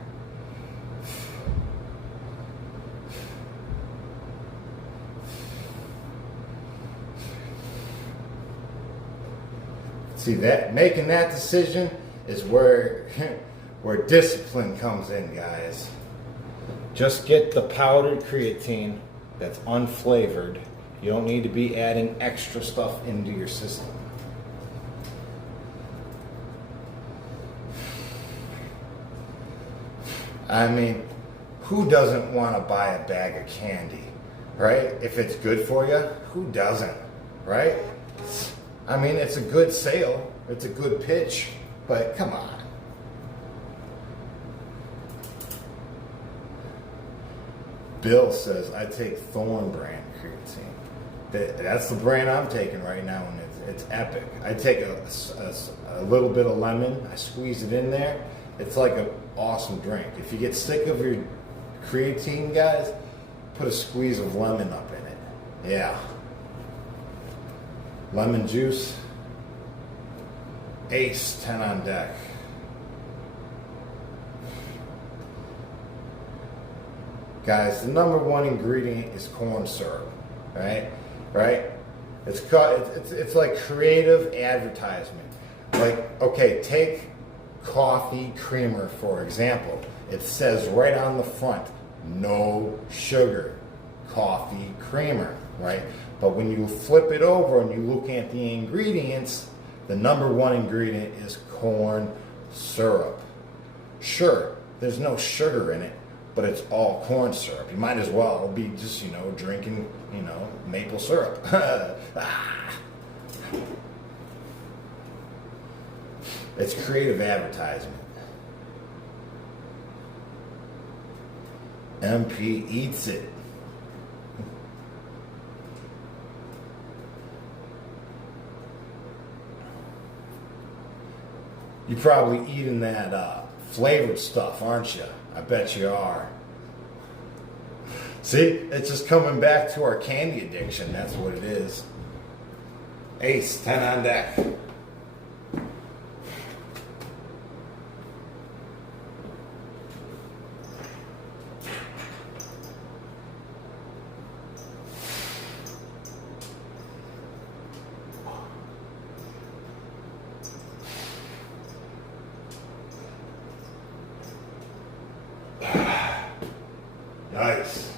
See, that making that decision is where discipline comes in, guys. Just get the powdered creatine that's unflavored. You don't need to be adding extra stuff into your system. I mean, who doesn't want to buy a bag of candy, right? If it's good for you, who doesn't, right? I mean, it's a good sale. It's a good pitch, but come on. Bill says, I take Thorn brand creatine. That's the brand I'm taking right now, and it's epic. I take a little bit of lemon, I squeeze it in there. It's like an awesome drink. If you get sick of your creatine, guys, put a squeeze of lemon up in it. Yeah. Lemon juice. Ace, 10 on deck. Guys, the number one ingredient is corn syrup, right? It's like creative advertisement. Like, okay, take coffee creamer, for example. It says right on the front, no sugar, coffee creamer, right? But when you flip it over and you look at the ingredients, the number one ingredient is corn syrup. Sure, there's no sugar in it, but it's all corn syrup. You might as well be just, drinking, maple syrup. It's creative advertisement. MP eats it. You're probably eating that flavored stuff, aren't you? I bet you are. See, it's just coming back to our candy addiction. That's what it is. Ace, 10 on deck. Nice.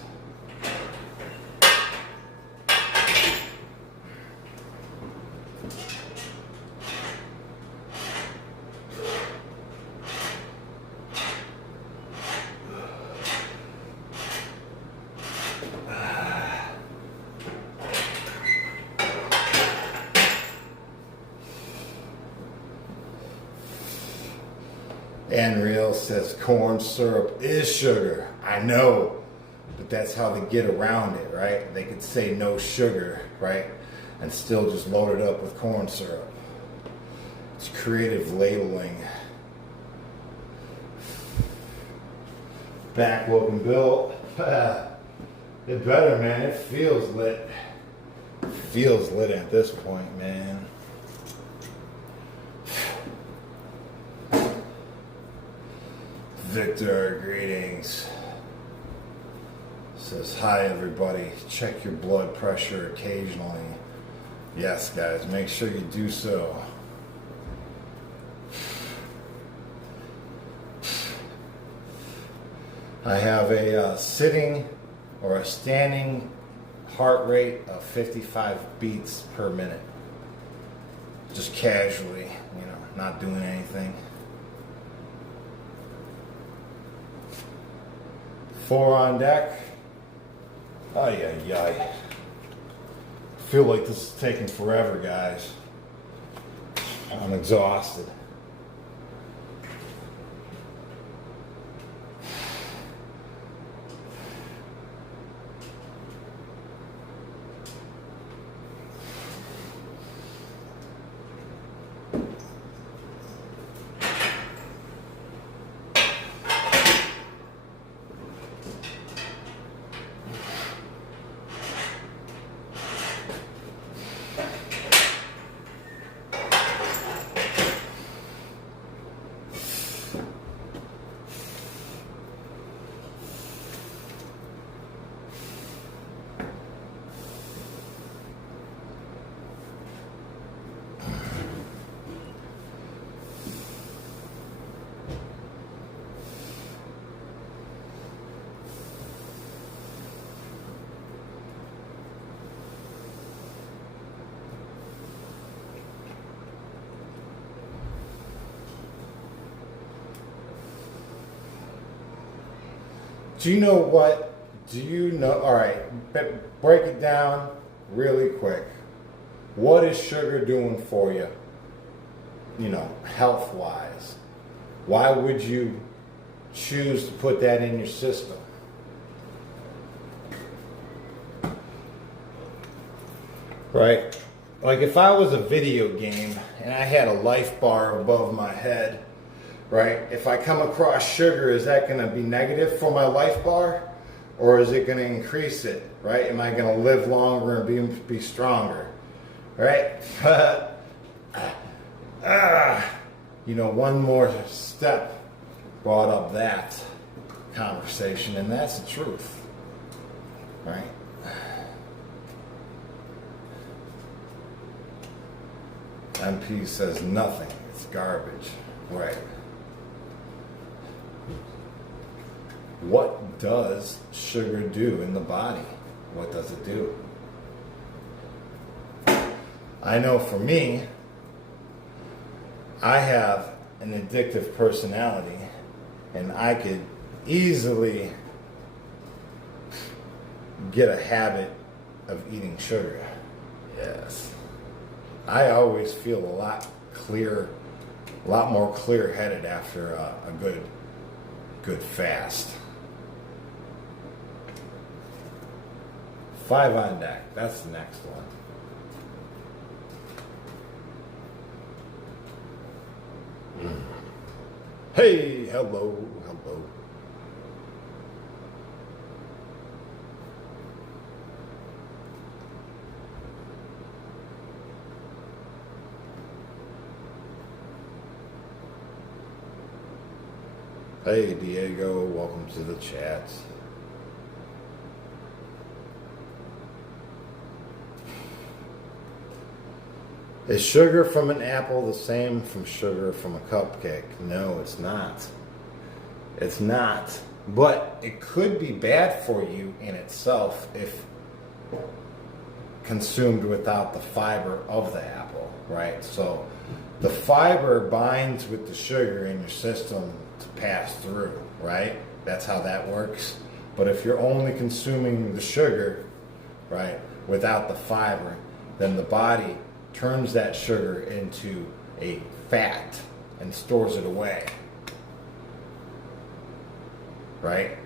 And Real says corn syrup is sugar. I know, but that's how they get around it, right? They could say no sugar, right? And still just load it up with corn syrup. It's creative labeling. Back looking built. It better, man. It feels lit. It feels lit at this point, man. Victor, greetings. Says, hi everybody. Check your blood pressure occasionally. Yes, guys, make sure you do so. I have a sitting or a standing heart rate of 55 beats per minute. Just casually, you know, not doing anything. 4 on deck. Oh yeah. I feel like this is taking forever, guys. I'm exhausted. Do you know what? Do you know? All right, break it down really quick. What is sugar doing for you? You know, health-wise. Why would you choose to put that in your system? Right? Like if I was a video game and I had a life bar above my head, right? If I come across sugar, is that going to be negative for my life bar? Or is it going to increase it, right? Am I going to live longer and be stronger, right? You know, one more step brought up that conversation, and that's the truth, right? MP says nothing. It's garbage, right? What does sugar do in the body? What does it do? I know for me, I have an addictive personality, and I could easily get a habit of eating sugar. Yes. I always feel a lot more clear-headed after a good fast. 5 on deck. That's the next one. Hey, hello. Hey Diego, welcome to the chat. Is sugar from an apple the same from sugar from a cupcake? No, it's not. It's not. But it could be bad for you in itself if consumed without the fiber of the apple, right? So the fiber binds with the sugar in your system to pass through, right? That's how that works. But if you're only consuming the sugar, right, without the fiber, then the body turns that sugar into a fat and stores it away, right?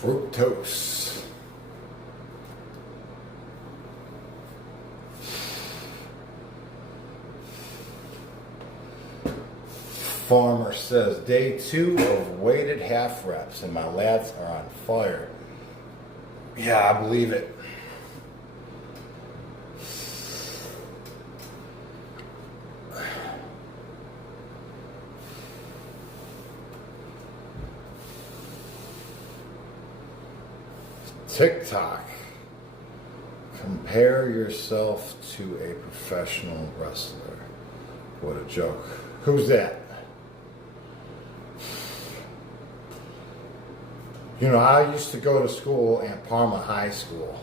Fructose. Farmer says, day 2 of weighted half reps and my lats are on fire. Yeah, I believe it. TikTok. Compare yourself to a professional wrestler. What a joke. Who's that? You know, I used to go to school at Parma High School.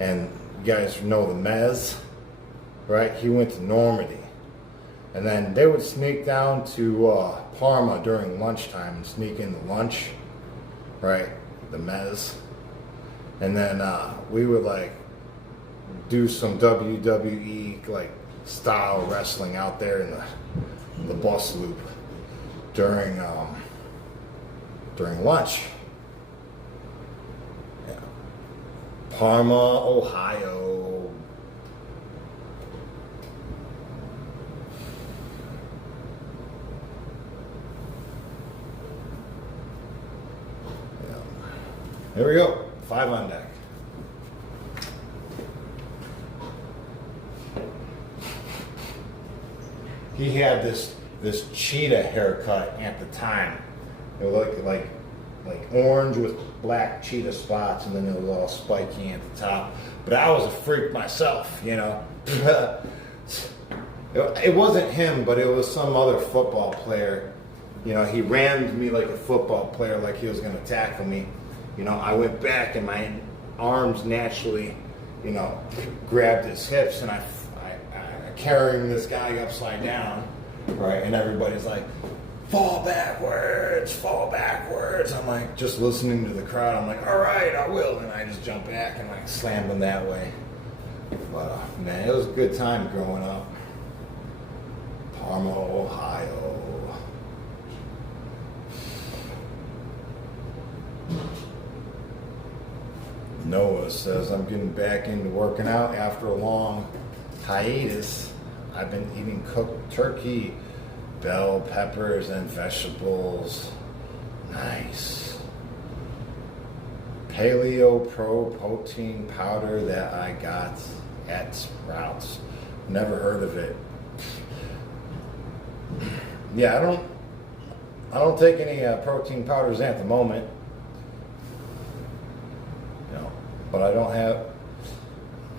And you guys know the Mez, right? He went to Normandy. And then they would sneak down to Parma during lunchtime and sneak into lunch, right? The Mez. And then we would like do some WWE like style wrestling out there in the bus loop during lunch. Yeah. Parma, Ohio. Yeah. Here we go. 5 on deck. He had this cheetah haircut at the time. It looked like orange with black cheetah spots, and then it was all spiky at the top. But I was a freak myself, you know. It wasn't him, but it was some other football player. You know, he rammed me like a football player, like he was going to tackle me. You know, I went back and my arms naturally, you know, grabbed his hips, and I carrying this guy upside down, right? And everybody's like, fall backwards, fall backwards. I'm like, just listening to the crowd. I'm like, all right, I will. And I just jump back and like slam him that way. But man, it was a good time growing up. Parma, Ohio. Noah says, I'm getting back into working out after a long hiatus. I've been eating cooked turkey, bell peppers, and vegetables. Nice. Paleo Pro protein powder that I got at Sprouts. Never heard of it. Yeah, I don't take any protein powders at the moment. But I don't have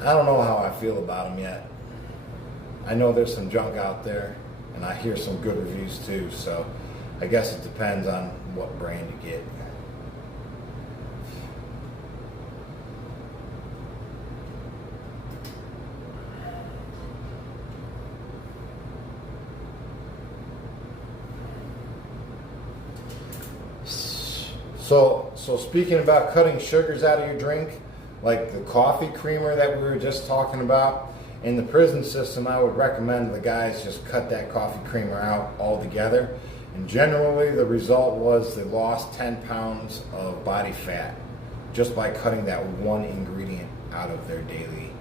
I don't know how I feel about them yet. I know there's some junk out there, and I hear some good reviews too, so I guess it depends on what brand you get. So speaking about cutting sugars out of your drink, like the coffee creamer that we were just talking about, in the prison system, I would recommend the guys just cut that coffee creamer out altogether. And generally, the result was they lost 10 pounds of body fat just by cutting that one ingredient out of their daily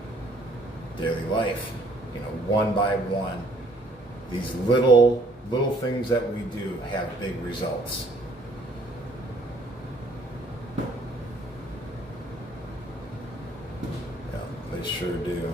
life. You know, one by one. These little things that we do have big results. Yeah, they sure do.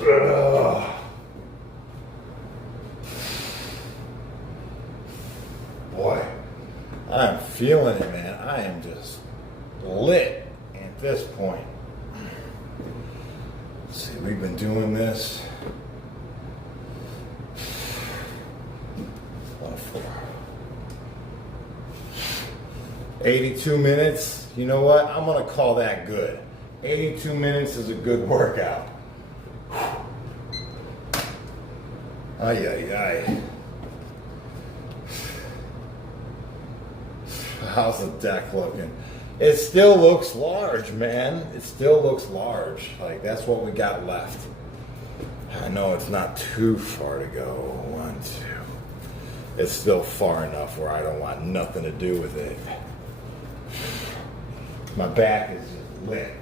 Ugh. Boy, I'm feeling it, man. I am just lit at this point. Let's see, we've been doing this. 82 minutes. You know what? I'm going to call that good. 82 minutes is a good workout. Ay, ay, ay. How's the deck looking? It still looks large, man. It still looks large. Like, that's what we got left. I know it's not too far to go. 1, 2. It's still far enough where I don't want nothing to do with it. My back is just lit.